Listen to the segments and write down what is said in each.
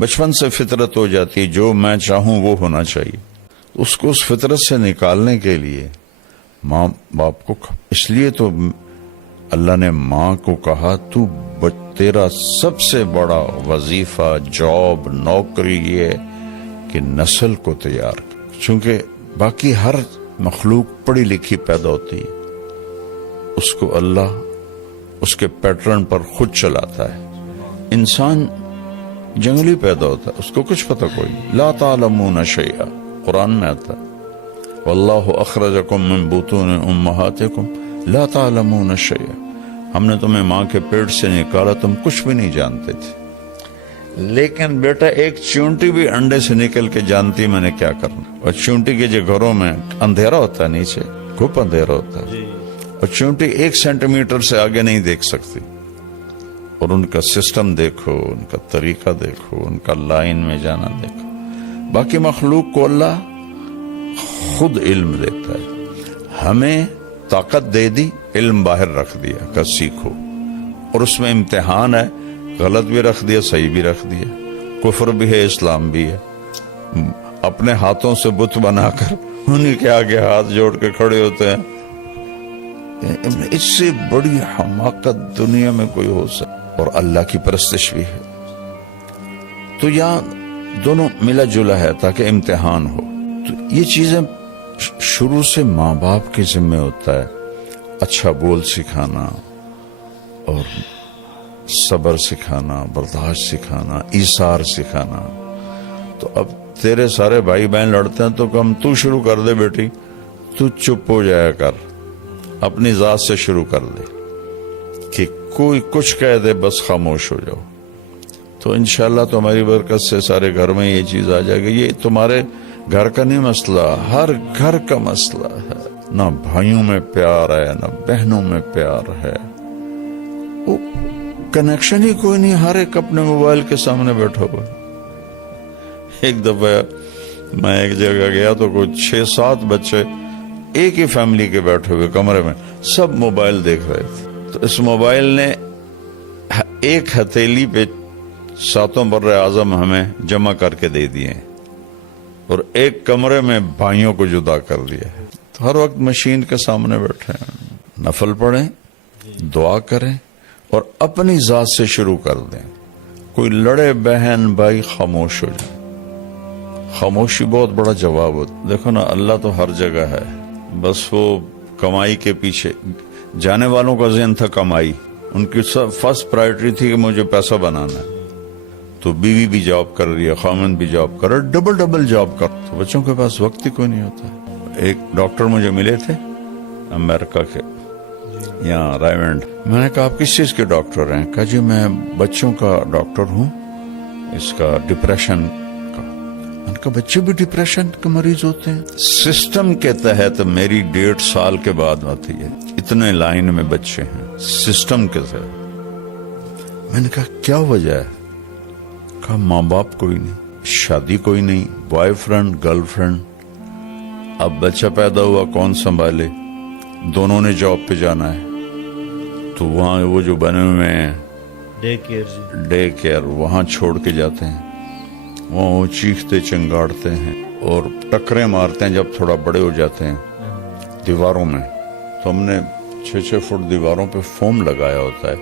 بچپن سے فطرت ہو جاتی ہے جو میں چاہوں وہ ہونا چاہیے. اس کو اس فطرت سے نکالنے کے لیے ماں باپ کو، اس لیے تو اللہ نے ماں کو کہا تو تیرا سب سے بڑا وظیفہ، جاب، نوکری یہ ہے کہ نسل کو تیار کر. چونکہ باقی ہر مخلوق پڑھی لکھی پیدا ہوتی ہے، اس کو اللہ اس کے پیٹرن پر خود چلاتا ہے. انسان جنگلی پیدا ہوتا ہے، اس کو کچھ پتہ کوئی نہیں. لا تعلمون شیئا قرآن میں آتا ہے واللہ اخرجکم من بطون امہاتکم لا تعلمون شیئا، ہم نے تمہیں ماں کے پیٹ سے نکالا، تم کچھ بھی نہیں جانتے تھے. لیکن بیٹا ایک چونٹی بھی انڈے سے نکل کے جانتی میں نے کیا کرنا. اور چونٹی کے جو گھروں میں اندھیرا ہوتا ہے، نیچے گھپ اندھیرا ہوتا ہے، اور چونٹی 1 سینٹی میٹر سے آگے نہیں دیکھ سکتی. اور ان کا سسٹم دیکھو، ان کا طریقہ دیکھو، ان کا لائن میں جانا دیکھو. باقی مخلوق کو اللہ خود علم دیتا ہے. ہمیں طاقت دے دی، علم باہر رکھ دیا کہ سیکھو، اور اس میں امتحان ہے، غلط بھی رکھ دیا، صحیح بھی رکھ دیا، کفر بھی ہے، اسلام بھی ہے. اپنے ہاتھوں سے بت بنا کر انہی کے آگے ہاتھ جوڑ کے کھڑے ہوتے ہیں. اس سے بڑی حماقت دنیا میں کوئی ہو سکے. اور اللہ کی پرستش بھی ہے. تو یہاں دونوں ملا جلا ہے تاکہ امتحان ہو. تو یہ چیزیں شروع سے ماں باپ کے ذمہ ہوتا ہے. اچھا بول سکھانا، اور صبر سکھانا، برداشت سکھانا، ایثار سکھانا. تو اب تیرے سارے بھائی بہن لڑتے ہیں تو کم تو شروع کر دے بیٹی، تو چپ ہو جایا کر، اپنی ذات سے شروع کر دے کہ کوئی کچھ کہہ دے بس خاموش ہو جاؤ. تو انشاءاللہ تمہاری برکت سے سارے گھر میں یہ چیز آ جائے گی. یہ تمہارے گھر کا نہیں مسئلہ، ہر گھر کا مسئلہ ہے. نہ بھائیوں میں پیار ہے، نہ بہنوں میں پیار ہے، وہ کنیکشن ہی کوئی نہیں. ہر ایک اپنے موبائل کے سامنے بیٹھا ہوا. ایک دفعہ میں ایک جگہ گیا تو کوئی 6-7 بچے ایک ہی فیملی کے بیٹھے ہوئے کمرے میں، سب موبائل دیکھ رہے تھے. تو اس موبائل نے ایک ہتھیلی پہ 7 بر اعظم ہمیں جمع کر کے دے دیے، اور ایک کمرے میں بھائیوں کو جدا کر دیا ہے. تو ہر وقت مشین کے سامنے بیٹھے ہیں. نفل پڑھیں، دعا کریں، اور اپنی ذات سے شروع کر دیں. کوئی لڑے بہن بھائی خاموش ہو جائے. خاموشی بہت بڑا جواب ہوتا. دیکھو نا، اللہ تو ہر جگہ ہے، بس وہ کمائی کے پیچھے. جانے والوں کا ذہن تھا کمائی، ان کی فرسٹ پرائرٹی تھی کہ مجھے پیسہ بنانا ہے. تو بیوی بھی جاب کر رہی ہے، خامن بھی جاب کر رہا ہے، ڈبل جاب کر. تو بچوں کے پاس وقت ہی کوئی نہیں ہوتا. ایک ڈاکٹر مجھے ملے تھے امریکہ کے، یہاں رائیونڈ. میں نے کہا آپ کس چیز کے ڈاکٹر ہیں؟ کہا جی میں بچوں کا ڈاکٹر ہوں، اس کا ڈپریشن کا. میں نے کہا بچے بھی ڈپریشن کے مریض ہوتے ہیں؟ سسٹم کے تحت میری 1.5 سال کے بعد آتی ہے. اتنے لائن میں بچے ہیں سسٹم کے تحت. میں نے کہا کیا وجہ ہے؟ کہا ماں باپ کوئی نہیں، شادی کوئی نہیں، بوائے فرینڈ گرل فرینڈ. اب بچہ پیدا ہوا کون سنبھالے؟ دونوں نے جاب پہ جانا ہے. تو وہاں وہ جو بنے ہوئے ہیں ڈے کیئر وہاں چھوڑ کے جاتے ہیں. وہاں وہ چیختے چنگاڑتے ہیں اور ٹکریں مارتے ہیں جب تھوڑا بڑے ہو جاتے ہیں دیواروں میں. تو ہم نے 6 فٹ دیواروں پہ فوم لگایا ہوتا ہے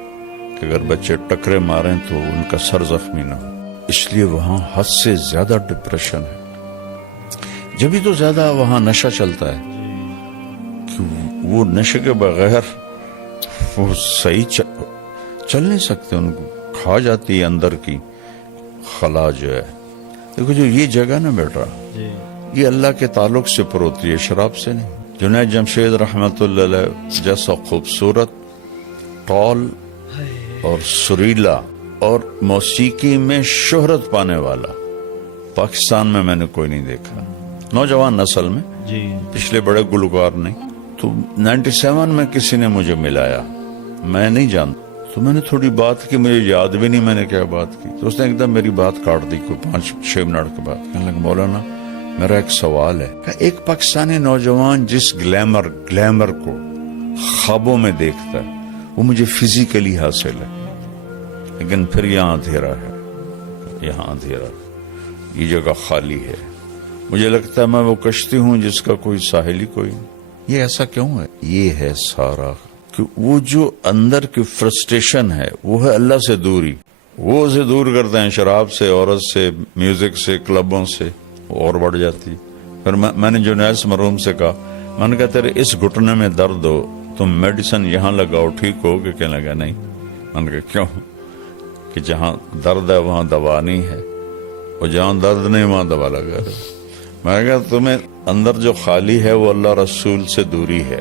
کہ اگر بچے ٹکرے ماریں تو ان کا سر زخمی نہ ہو. اس لیے وہاں حد سے زیادہ ڈپریشن ہے. جبھی تو زیادہ وہاں نشہ چلتا ہے کہ وہ نشے کے بغیر وہ صحیح چل نہیں سکتے. ان کو کھا جاتی ہے اندر کی خلا جو ہے. دیکھو جو یہ جگہ نا بیٹا، یہ اللہ کے تعلق سے پر ہوتی ہے، شراب سے نہیں. جنید جمشید رحمت اللہ علیہ جیسا خوبصورت، ٹال اور سریلا اور موسیقی میں شہرت پانے والا پاکستان میں نے کوئی نہیں دیکھا. نوجوان نسل میں پچھلے بڑے گلوکار نہیں. تو 97 میں کسی نے مجھے ملایا، میں نہیں جانتا. تو میں نے تھوڑی بات کی، مجھے یاد بھی نہیں میں نے کیا بات کی. تو اس نے ایک دم میری بات کاٹ دی کوئی 5-6 منٹ کے بعد. کہنے لگا مولانا میرا ایک سوال ہے. کہ ایک پاکستانی نوجوان جس گلیمر کو خوابوں میں دیکھتا ہے وہ مجھے فزیکلی حاصل ہے، لیکن پھر یہاں اندھیرا ہے. یہاں اندھیرا, یہ جگہ خالی ہے. مجھے لگتا ہے میں وہ کشتی ہوں جس کا کوئی ساحل ہی کوئی نہیں. یہ ایسا کیوں ہے؟ یہ ہے سارا کہ وہ جو اندر کی فرسٹریشن ہے وہ ہے اللہ سے دوری. وہ اسے دور کرتے ہیں شراب سے, عورت سے, میوزک سے, کلبوں سے, اور بڑھ جاتی. پھر میں نے جنید مرحوم سے کہا, میں نے کہا تیرے اس گھٹنے میں درد ہو, تم میڈیسن یہاں لگاؤ, ٹھیک ہو کہ کہنے لگا نہیں. میں نے کہا کیوں؟ کہ جہاں درد ہے وہاں دوا نہیں ہے, اور جہاں درد نہیں وہاں دوا لگا رہے. میں نے کہا تمہیں اندر جو خالی ہے وہ اللہ رسول سے دوری ہے.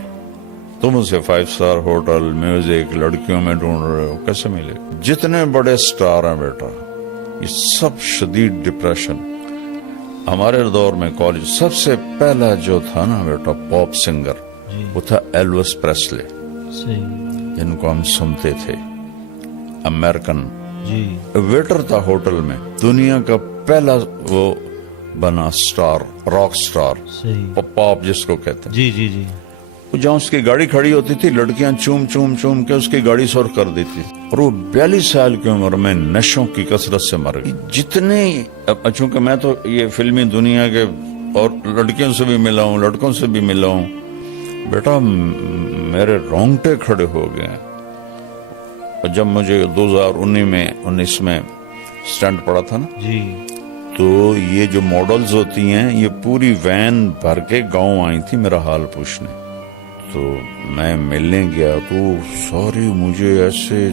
تم اسے 5 اسٹار ہوٹل, میوزک, لڑکیوں میں ڈھونڈ رہے ہو, کیسے ملے؟ جتنے بڑے سٹار ہیں بیٹا, یہ سب شدید ڈپریشن. ہمارے دور میں کالج سب سے پہلا جو تھا نا بیٹا پاپ سنگر, وہ تھا ایلوس پریسلے, جن کو ہم سنتے تھے. امریکن ویٹر تھا ہوٹل میں, دنیا کا پہلا وہ بنا سٹار, راک سٹار, پاپ جس کو کہتے ہیں. جی جی جی. جہاں اس کی گاڑی کھڑی ہوتی تھی لڑکیاں چوم چوم چوم کے اس کی گاڑی سر کر دیتی, اور وہ 42 سال کی عمر میں نشوں کی کثرت سے مر گئی. جتنے, چونکہ میں تو یہ فلمی دنیا کے اور لڑکیوں سے بھی ملا ہوں, لڑکوں سے بھی ملا ہوں, بیٹا میرے رونگٹے کھڑے ہو گئے. جب مجھے 2019 میں سٹنٹ پڑا تھا نا جی, تو یہ جو ماڈلز ہوتی ہیں یہ پوری وین بھر کے گاؤں آئی تھی میرا حال پوچھنے. تو میں ملنے گیا تو سوری مجھے ایسے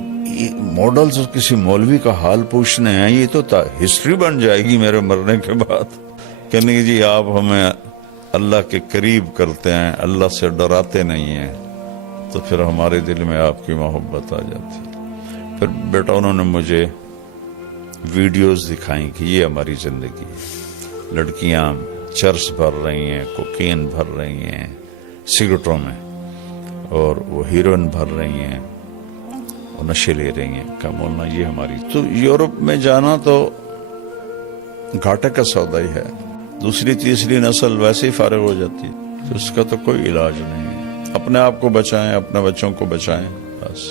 ماڈلز کسی مولوی کا حال پوچھنے ہیں, یہ تو ہسٹری بن جائے گی میرے مرنے کے بعد. کہنے جی آپ ہمیں اللہ کے قریب کرتے ہیں, اللہ سے ڈراتے نہیں ہیں, تو پھر ہمارے دل میں آپ کی محبت آ جاتی. پھر بیٹا انہوں نے مجھے ویڈیوز دکھائیں کہ یہ ہماری زندگی ہے. لڑکیاں چرس بھر رہی ہیں, کوکین بھر رہی ہیں سگریٹوں میں, اور وہ ہیروئن بھر رہی ہیں, اور نشے لے رہی ہیں. کیا بولنا, یہ ہماری. تو یورپ میں جانا تو گھاٹے کا سودا ہی ہے. دوسری تیسری نسل ویسے ہی فارغ ہو جاتی ہے, تو اس کا تو کوئی علاج نہیں ہے. اپنے آپ کو بچائیں, اپنے بچوں کو بچائیں, بس.